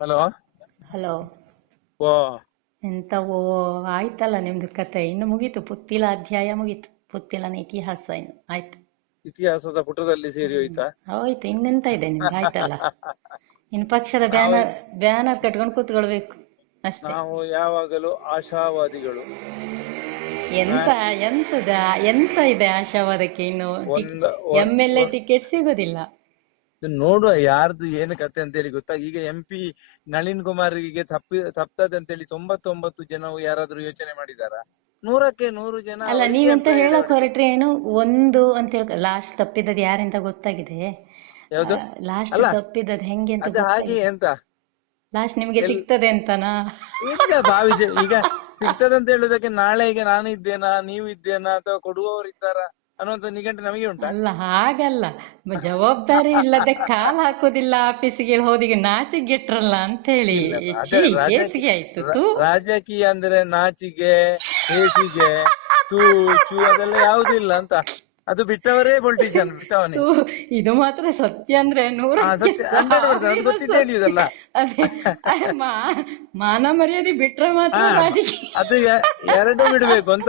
Hello. Hello. ಓ. ಎಂತವೋ ಆಯ್ತಲ್ಲ ನಿಮ್ದು ಕತೆ. ಇನ್ನು ಮುಗೀತು ಪುತ್ತಿಲ ಅಧ್ಯಾಯ ಮುಗೀತು. ಪುತ್ತಿಲನ ಇತಿಹಾಸ ಇನ್ನು ಆಯ್ತು. ಇತಿಹಾಸದ ಪುಟದಲ್ಲಿ ಸೇರಿ ಹೋಯ್ತಾ? ಹೋಯ್ತು ಇನ್ನೆಂತ ಇದೆ ನಿಮ್ದು? ಆಯ್ತಲ್ಲ? ಇನ್ನು ಪಕ್ಷದ ಬ್ಯಾನರ್ ಬ್ಯಾನರ್ ಕಟ್ಕೊಂಡು ಕೂತ್ಕೊಳ್ಬೇಕು ಅಷ್ಟೇ. ನಾವು ಯಾವಾಗಲೂ ಆಶಾವಾದಿಗಳು. ಎಂತ ಎಂತದ ಎಂತ ಇದೆ ಆಶಾವಾದಕ್ಕೆ ಇನ್ನು? ಒಂದ ಎಂ ಎಲ್ ಎ ಟಿಕೆಟ್ ಸಿಗೋದಿಲ್ಲ. ನೋಡುವ ಯಾರ್ದು ಏನು ಕತೆ ಅಂತ ಹೇಳಿ ಗೊತ್ತಾ? ಈಗ ಎಂ ಪಿ ನಳಿನ್ ಕುಮಾರ್ಗೆ ತಪ್ಪಿ ತಪ್ತದೆ ಅಂತ ಹೇಳಿ ತೊಂಬತ್ತೊಂಬತ್ತು ಜನ ಯಾರಾದ್ರೂ ಯೋಚನೆ ಮಾಡಿದಾರ? ನೂರಕ್ಕೆ ನೂರು ಜನ ಅಲ್ಲ ನೀವಂತ ಅಂತ ಹೇಳಕ್ ಹೊರಟ್ರೆ ಏನು? ಒಂದು ಅಂತ ಹೇಳ ಲಾಸ್ಟ್ ತಪ್ಪಿದ್ದದ್ ಅಂತ ಗೊತ್ತಾಗಿದೆ? ಯಾವ್ದು? ಲಾಸ್ಟ್ ತಪ್ಪಿದದ್ ಹೆಂಗೆ ಅಂತ ಅದು ಹಾಗೆ ಎಂತ? ಲಾಸ್ಟ್ ನಿಮ್ಗೆ ಸಿಗ್ತದೆ ಅಂತನಾ? ಈಗ ಭಾವಿಸ ಈಗ ಸಿಗ್ತದಂತ ಹೇಳುದಕ್ಕೆ ನಾಳೆಗೆ ನಾನು ಇದ್ದೇನಾ? ನೀವು ಇದ್ದೇನಾ? ಅಥವಾ ಕೊಡುವವರು ಇದ್ದಾರಾ? ಅನ್ನುವಂತ ನಿಘಂಟು ನಮಗೆ ಉಂಟಾ? ಅಲ್ಲ ಹಾಗಲ್ಲ. ಬ- ಜವಾಬ್ದಾರಿ ಇಲ್ಲದೆ ಕಾಲ್ ಹಾಕೋದಿಲ್ಲ ಆಫೀಸಿಗೆ ಹೋದಿಗೆ ನಾಚಿಗೆಟ್ರಲ್ಲ ಅಂತ ಹೇಳಿ ಛೀ, ಹೇಸಿಗೆ ಆಯ್ತು ತೂ. ರಾಜಕೀಯ ಅಂದ್ರೆ ನಾಚಿಗೆ ಹೇಸಿಗೆ ತೂ ಚೂ ಅದೆಲ್ಲ ಯಾವ್ದು ಇಲ್ಲ ಅಂತ. ಅದು ಬಿಟ್ಟವರೇ ಪೊಲಿಟಿಷಿಯನ್ ಬಿಟ್ಟವನೇ. ತೂ, ಇದು ಮಾತ್ರ ಸತ್ಯ ಅಂದ್ರೆ ನೂರಕ್ಕೆ ಸತ್ಯ, ಸಾವಿರ ಅದೇ ಅದೇ ಮಾ- ಮಾನ ಮರ್ಯಾದೆ ಬಿಟ್ರೆ ಮಾತ್ರ ಹಾ, ರಾಜಕೀಯ ಅದು ಎ- ಎರಡೂ ಬಿಡ್ಬೇಕು ಅಂತ.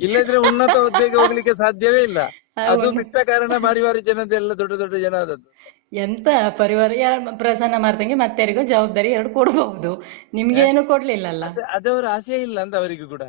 ಇಲ್ಲದ್ರೆ ಉನ್ನತ ಹುದ್ದೆಗೆ ಹೋಗ್ಲಿಕ್ಕೆ ಸಾಧ್ಯವೇ ಇಲ್ಲ. ಅದು. ಬಿಟ್ಟ ಕಾರಣ ಬಾರಿ ಬಾರಿ ಜನದೆಲ್ಲ ದೊಡ್ಡ ದೊಡ್ಡ ಜನ ಆದದ್ದು. ಎಂತ ಪರಿವಾರ ಪ್ರಸನ್ನ ಮಾಡ್ದಂಗೆ ಮತ್ತೆ ಯಾರಿಗೂ ಜವಾಬ್ದಾರಿ ಎರಡು ಕೊಡಬಹುದು. ನಿಮ್ಗೆ ಏನು ಕೊಡ್ಲಿಲ್ಲಲ್ಲ? ಅದು- ಅದವರ ಆಸೆ ಇಲ್ಲ ಅಂತ ಅವರಿಗೂ ಕೂಡ.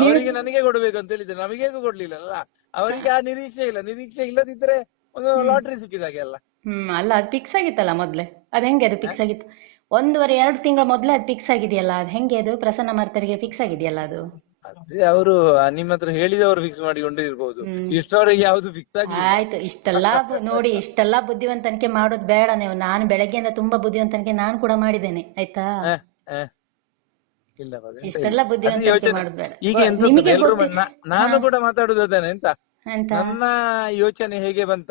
ಅವರಿಗೆ ನನಗೆ ಕೊಡ್ಬೇಕು ಅಂತ ಹೇಳಿದ್ರೆ ನಮಗೇನು ಕೊಡ್ಲಿಲ್ಲ ಅಲ್ಲ ಅವರಿಗೆ ಆ ನಿರೀಕ್ಷೆ ಇಲ್ಲ. ನಿರೀಕ್ಷೆ ಇಲ್ಲದಿದ್ರೆ ಒಂದು ಲಾಟ್ರಿ ಸಿಕ್ಕಿದಾಗೆ ಅಲ್ಲ ಹ್ಮ್ ಅಲ್ಲ ಅದು ಫಿಕ್ಸ್ ಆಗಿತ್ತಲ್ಲ ಮೊದ್ಲೆ? ಅದ್ ಹೆಂಗೆ ಅದು ಫಿಕ್ಸ್ ಆಗಿತ್ತು? ಒಂದೂವರೆ ಎರಡು ತಿಂಗಳ ಮೊದ್ಲೇ ಅದು ಫಿಕ್ಸ್ ಆಗಿದೆಯಲ್ಲ? ಅದ್ ಹೆಂಗೆ ಅದು ಪ್ರಸನ್ನ ಮಾರ್ತರಿಗೆ ಫಿಕ್ಸ್ ಆಗಿದೆಯಲ್ಲ ಅದು? ಅದೇ ಅವರು ನಿಮ್ಮ ಹತ್ರ ಹೇಳಿದವರು ಫಿಕ್ಸ್ ಮಾಡಿಕೊಂಡು ಇರ್ಬೋದು. ಇಷ್ಟವರೆಗೆ ಯಾವ್ದು ಫಿಕ್ಸ್ ಆಯ್ತು ಇಷ್ಟೆಲ್ಲ ಬು- ನೋಡಿ ಇಷ್ಟೆಲ್ಲ ಬುದ್ಧಿವಂತನಿಕೆ ಮಾಡೋದು ಬೇಡ ನೀವು. ನಾನು ಬೆಳಗ್ಗೆಯಿಂದ ತುಂಬಾ ಬುದ್ಧಿವಂತನಿಕೆ ನಾನು ಕೂಡ ಮಾಡಿದ್ದೇನೆ ಆಯ್ತಾ. ಇಲ್ಲ ಮಗ, ಎಂತ ಇಷ್ಟೆಲ್ಲ ಇಲ್ಲ. ಅದು ಬುದ್ಧಿವಂತಿಕೆ ಯೋಚನೆ- ಮಾಡೋದು ಬೇಡ. ಈಗ ವ- ಎಂತ ನಿಮಗೆ ಎಲ್ರು ಗೊತ್ತಿ- ನಾ- ನಾನು ಕೂಡ ಮಾತಾಡುದು ಅದೇನೆ ಎಂತ? ಅಂತ ನನ್ನ ಯೋಚನೆ ಹೇಗೆ ಬಂತ?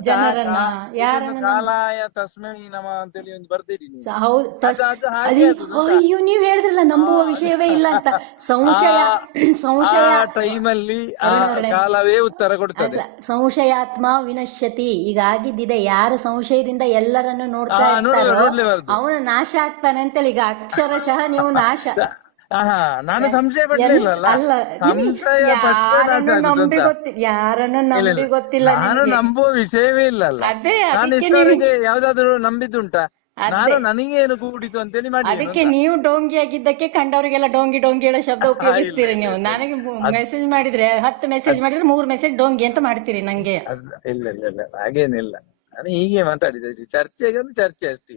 ಜನರನ್ನ, ಯಾರನ್ನ ಕಾಲಾಯ ನಮ ಅಂತೇಳಿ ಒಂದು ಬರ್ದಿರಿ ಹೌದು ಅಯ್ಯೋ ನೀವ್ ಹೇಳಿದ್ರಲ್ಲ ನಂಬುವ ವಿಷಯವೇ ಇಲ್ಲ ಅಂತ. ಸಂಶಯ ಸಂಶಯ ಟೈಮಲ್ಲಿ. ಕಾಲವೇ ಉತ್ತರ ಕೊಡ್ತದೆ. ಸಂಶಯಾತ್ಮ ವಿನಶ್ಯತಿ. ಈಗ ಆಗಿದ್ದಿದೆ ಯಾರು ಸಂಶಯದಿಂದ ಎಲ್ಲರನ್ನು ನೋಡ್ತಾ ಇರ್ತಾರೋ ಅವನು ನಾಶ ಆಗ್ತಾನೆ ಅಂತೇಳಿ ಈಗ ಅಕ್ಷರಶಃ ನೀವು ನಾಶ. ನಾನು ಸಂಶಯ ನಿಮಗೆ ಸಂಶಯ ನಾನು ನಂಬುವ ವಿಷಯವೇ ಇಲ್ಲ ಅಲ್ಲ ನಾನು ಇಷ್ಟವರೆಗೆ ಯಾವ್ದಾದ್ರು ನಂಬಿದ್ದುಂಟಾ. ನಾನು ನನಗೆ ಏನು ಕೂಡಿತು ಅಂತೇಳಿ ಮಾಡಿ ಅದಕ್ಕೆ ನೀವು ಡೋಂಗಿ ಆಗಿದ್ದಕ್ಕೆ ಕಂಡವರಿಗೆಲ್ಲ ಡೋಂಗಿ ಡೋಂಗಿ ಹೇಳೋ ಶಬ್ದ ಉಪಯೋಗಿಸ್ತೀರಿ ನೀವು. ನನಗೆ ಮೆಸೇಜ್ ಮಾಡಿದ್ರೆ ಹತ್ತು ಮೆಸೇಜ್ ಮಾಡಿದ್ರೆ ಮೂರು ಮೆಸೇಜ್ ಡೋಂಗಿ ಅಂತ ಮಾಡ್ತೀರಿ ನಂಗೆ. ಇಲ್ಲ ಇಲ್ಲ ಇಲ್ಲ. ಹಾಗೇನಿಲ್ಲ. ನಾನು ಹೀಗೆ ಮಾತಾಡಿದೆ. ಚರ್ಚೆಗೆ ಒಂದು ಚರ್ಚೆ ಅಷ್ಟೇ.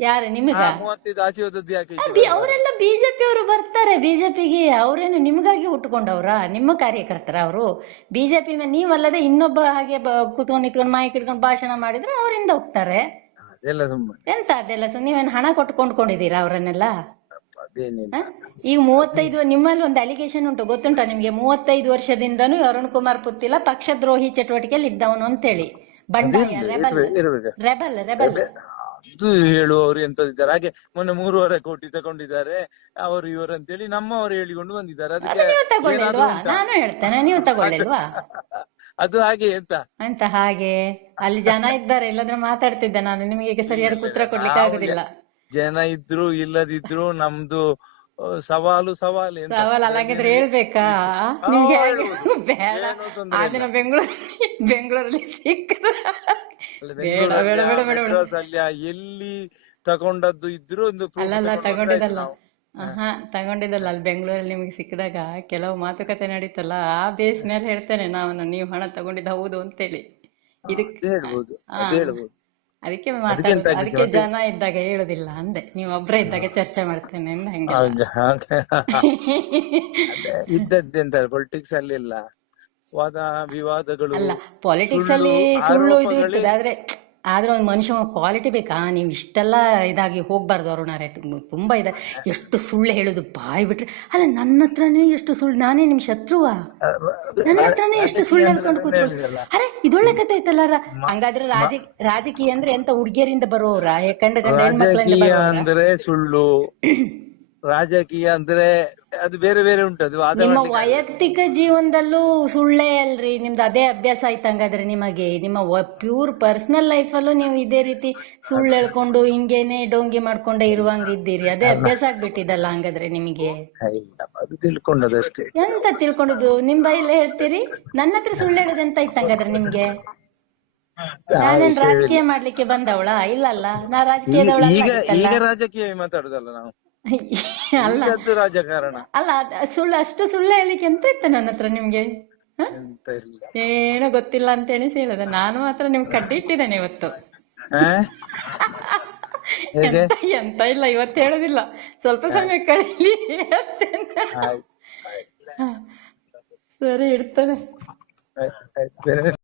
ಯಾರು ನಿಮಗ? ಮೂವತ್ತೈದು ಆಚೆ ಹೋದದ್ದು ಯಾಕೆ ಈಚೆ ಅವರೆಲ್ಲ ಬಿಜೆಪಿ ಅವರು ಬರ್ತಾರೆ. ಬಿಜೆಪಿಗೆ ಅವರೇನು ನಿಮ್ಗಾಗಿ ಹುಟ್ಟುಕೊಂಡವ್ರ ನಿಮ್ಮ ಕಾರ್ಯಕರ್ತರ ಅವರು? ಬಿಜೆಪಿ ನೀವಲ್ಲದೆ ಇನ್ನೊಬ್ಬ ಹಾಗೆ ಬ- ಕೂತ್ಕೊಂಡು ನಿಂತ್ಕೊಂಡು ಮೈಕ್ ಇಟ್ಕೊಂಡು ಭಾಷಣ ಮಾಡಿದ್ರೆ ಅವರಿಂದ ಹೋಗ್ತಾರೆ. ಅದೆಲ್ಲ ಸುಮ್ಮನೆ ಎಂತ ಅದೆಲ್ಲ ಸರ್ ನೀವೇನು ಹಣ ಕೊಟ್ಟು ಕೊಂಡ್ಕೊಂಡಿದ್ದೀರಾ ಅವರನ್ನೆಲ್ಲ? ಅದೇನಿಲ್ಲ? ಈಗ ಮೂವತ್ತೈದು ನಿಮ್ಮಲ್ಲಿ ಒಂದು ಅಲಿಗೇಷನ್ ಉಂಟು ಗೊತ್ತುಂಟಾ ನಿಮ್ಗೆ? ಮೂವತ್ತೈದು ವರ್ಷದಿಂದನು ಅರುಣ್ ಕುಮಾರ್ ಪುತ್ತಿಲ ಪಕ್ಷದ್ರೋಹಿ ಚಟುವಟಿಕೆಯಲ್ಲಿ ಇದ್ದವನು ಅಂತೇಳಿ. ಬಂಡಾಯ ರೆಬಲ್. ಇರ್ಬೇಕು ರೆಬಲ್ ರೆಬಲ್. ಅದು ಹೇಳುವವರು ಎಂತದಿದ್ದಾರೆ. ಹಾಗೆ ಮೊನ್ನೆ ಮೂರುವರೆ ಕೋಟಿ ತಗೊಂಡಿದ್ದಾರೆ. ಅವರು ಇವರು ಅಂತೇಳಿ ನಮ್ಮವರು ಹೇಳಿಕೊಂಡು ಬಂದಿದ್ದಾರೆ. ಅದು ಅದಕ್ಕೆ ನೀವು ತಗೊಳ್ಳಿಲ್ವಾ? ನಾನು ಹೇಳ್ತೇನೆ. ನೀವು ತಗೊಳ್ಳಿಲ್ವಾ? ಅದು ಹಾಗೆ ಎಂತ ಅಂತ ಹಾಗೆ? ಅಲ್ಲಿ ಜನ ಇದ್ದಾರೆ. ಇಲ್ಲದ್ರೆ ಮಾತಾಡ್ತಿದ್ದೆ ನಾನು. ನಿಮಗೆ ಈಗ ಸರಿಯಾದ ಉತ್ತರ ಕೊಡ್ಲಿಕ್ಕೆ ಆಗುದಿಲ್ಲ. ಜನ ಇದ್ರು ಇಲ್ಲದಿದ್ರು ನಮ್ದು ಸವಾಲು ಸವಾಲು ಸವಾಲು ಸವಾಲ್ ಅಲ್ಲಾಗಿದ್ರೆ ಹೇಳ್ಬೇಕಾ? ನಿಮ್ಗೆ ಹಾಗೆ ಬೇಡ. ಏನು ತೊಂದ್ರೆ ಆ ದಿನ ಬೆಂಗಳೂರು ಬೆಂಗಳೂರಲ್ಲಿ ಸಿಕ್ಕದ ಅಲ್ಲ, ಬೇಡ ಬೇಡ ಬೇಡ ಬೇಡ ಬೇಡ. Metros ಅಲ್ಲಿ ಆ ಎಲ್ಲಿ ತಗೊಂಡದ್ದು ಇದ್ರು ಒಂದು proof ಅಲ್ಲಲ್ಲ ತಗೊಂಡು ತಗೊಂಡಿದ್ದಲ್ಲ. ನಾವು. ಹಾ. ತಗೊಂಡಿದ್ದಲ್ಲ. ಅಲ್ಲಿ ಬೆಂಗಳೂರಲ್ಲಿ ನಿಮಗೆ ಸಿಕ್ಕಿದಾಗ ಕೆಲವು ಮಾತುಕತೆ ನಡೀತಲ್ಲ ಆ ಬೇಸ್ ಮೇಲೆ ಹೇಳ್ತೇನೆ ನಾನು. ನೀವು ಹಣ ತಗೊಂಡಿದ್ದು ಹೌದು ಅಂತೇಳಿ. ಇದಕ್ಕೆ ಅದು ಹೇಳ್ಬೋದು ಅದು ಹೇಳ್ಬೋದು. ಅದಕ್ಕೆ ಮಾತಾಡೋದು ಅದಕ್ಕೆ ಜನ ಇದ್ದಾಗ ಹೇಳುದಿಲ್ಲ ಅಂದೆ. ನೀವು ಒಬ್ರೇ ಇದ್ದಾಗ ಚರ್ಚೆ ಮಾಡ್ತೇನೆ ಅಂದ ಹಂಗೆ ಇದ್ದದ್ದು ಎಂತ ಅದೇ ಇದ್ದದ್ದೆಂತ ಪೊಲಿಟಿಕ್ಸ್ ಅಲ್ಲಿ ಇಲ್ಲ. ವಾದ ವಿವಾದಗಳು ಅಲ್ಲ ಪಾಲಿಟಿಕ್ಸ್ ಅಲ್ಲಿ ಸುಳ್ಳು ಇದು ಇರ್ತದೆ ಆದ್ರೆ ಆದ್ರೆ ಒಂದು ಮನುಷ್ಯ ಕ್ವಾಲಿಟಿ ಬೇಕಾ? ನೀವು ಇಷ್ಟೆಲ್ಲ ಇದಾಗಿ ಹೋಗ್ಬಾರ್ದು ಅರುಣಾರೆ ತುಂಬಾ ಇದೆ. ಎಷ್ಟು ಸುಳ್ಳು ಹೇಳುದು ಬಾಯ್ ಬಿಟ್ರೆ. ಅಲ್ಲ ನನ್ನ ಹತ್ರನೇ ಎಷ್ಟು ಸುಳ್ಳು, ನಾನೇ ನಿಮ್ ಶತ್ರುವಾ? ನನ್ನ ಹತ್ರನೇ ಎಷ್ಟು ಸುಳ್ಳು ಹೇಳ್ಕೊಂಡು ಕೂತ್ಕೊಂಡು ಅರೆ ಇದೊಳ್ಳೆ ಕತೆ ಐತಲ್ಲ ಹಂಗಾದ್ರೆ ರಾಜ, ರಾಜಕೀಯ ಅಂದ್ರೆ ಎಂತ ಹುಡುಗಿಯರಿಂದ ಬರುವವ್ರ ಕಂಡ ಗಂಡ ಹೆಣ್ಮಕ್ಳಿಂದ ಅಂದ್ರೆ ಸುಳ್ಳು. ರಾಜಕೀಯ ಅಂದ್ರೆ ಅದು ಬೇರೆ ಬೇರೆ ಉಂಟು ಅದು ನಿಮ್ಮ ವೈಯಕ್ತಿಕ ಜೀವನದಲ್ಲೂ ಸುಳ್ಳೇ ಅಲ್ರಿ ನಿಮ್ದು ಅದೇ ಅಭ್ಯಾಸ ಆಯ್ತು ಹಂಗಾದ್ರೆ ನಿಮಗೆ ನಿಮ್ಮ ಪ್ಯೂರ್ ಪರ್ಸನಲ್ ಲೈಫ್ ಅಲ್ಲೂ ನೀವು ಇದೇ ರೀತಿ ಸುಳ್ಳು ಹೇಳ್ಕೊಂಡು ಹಿಂಗೇನೆ ಡೋಂಗಿ ಮಾಡ್ಕೊಂಡೇ ಇರುವಂಗ ಇದ್ದೀರಿ. ಅದೇ ಅಭ್ಯಾಸ ಆಗ್ಬಿಟ್ಟಿದಲ್ಲ ಹಂಗಾದ್ರೆ ನಿಮಗೆ? ಇಲ್ಲ ಅದು ತಿಳ್ಕೊಂಡದಷ್ಟೇ. ಎಂತ ತಿಳ್ಕೊಂಡಿದ್ದು? ನಿಮ್ ಬೈಲೆ ಹೇಳ್ತೀರಿ? ನನ್ನ ಹತ್ರ ಸುಳ್ಳು ಹೇಳೋದು ಎಂತ ಇತ್ತು ಹಂಗಾದ್ರೆ ನಿಮ್ಗೆ ನಾನೇನ್ ರಾಜಕೀಯ ಮಾಡ್ಲಿಕ್ಕೆ ಬಂದವಳ? ಇಲ್ಲಲ್ಲ ನಾ ರಾಜಕೀಯದವಳ ಈಗ ಈಗ ರಾಜಕೀಯ ಮಾತಾಡುದಲ್ಲ ನಾವು? ಅಲ್ಲ. ಈಗದ್ದು ರಾಜಕಾರಣ? ಅಲ್ಲ ಅದ್- ಸುಳ್ಳು ಅಷ್ಟು ಸುಳ್ಳು ಹೇಳಿಕ್ಕೆ ಎಂತ ಇತ್ತು ನನ್ನ ಹತ್ರ ನಿಮ್ಗೆ? ಹ? ಎಂತ ಇಲ್ಲ. ಏನೋ ಗೊತ್ತಿಲ್ಲ ಅಂತ ಎಣಿಸಿ ಹೇಳಿದೆ ನಾನು ಮಾತ್ರ ನಿಮ್ ಕಡ್ಡಿ ಇಟ್ಟಿದ್ದೇನೆ ಇವತ್ತು. ಆ? ಹೇಗೆ? ಎಂತ ಎಂತ ಇಲ್ಲ ಇವತ್ತು ಹೇಳುದಿಲ್ಲ. ಸ್ವಲ್ಪ ಸಮಯ ಕಳೀಲಿ ಹೇಳ್ತೇನೆ. ಆಯ್ತು. ಸರಿ ಇಡ್ತೇನೆ. ಆಯ್ತು ಆಯ್ತು.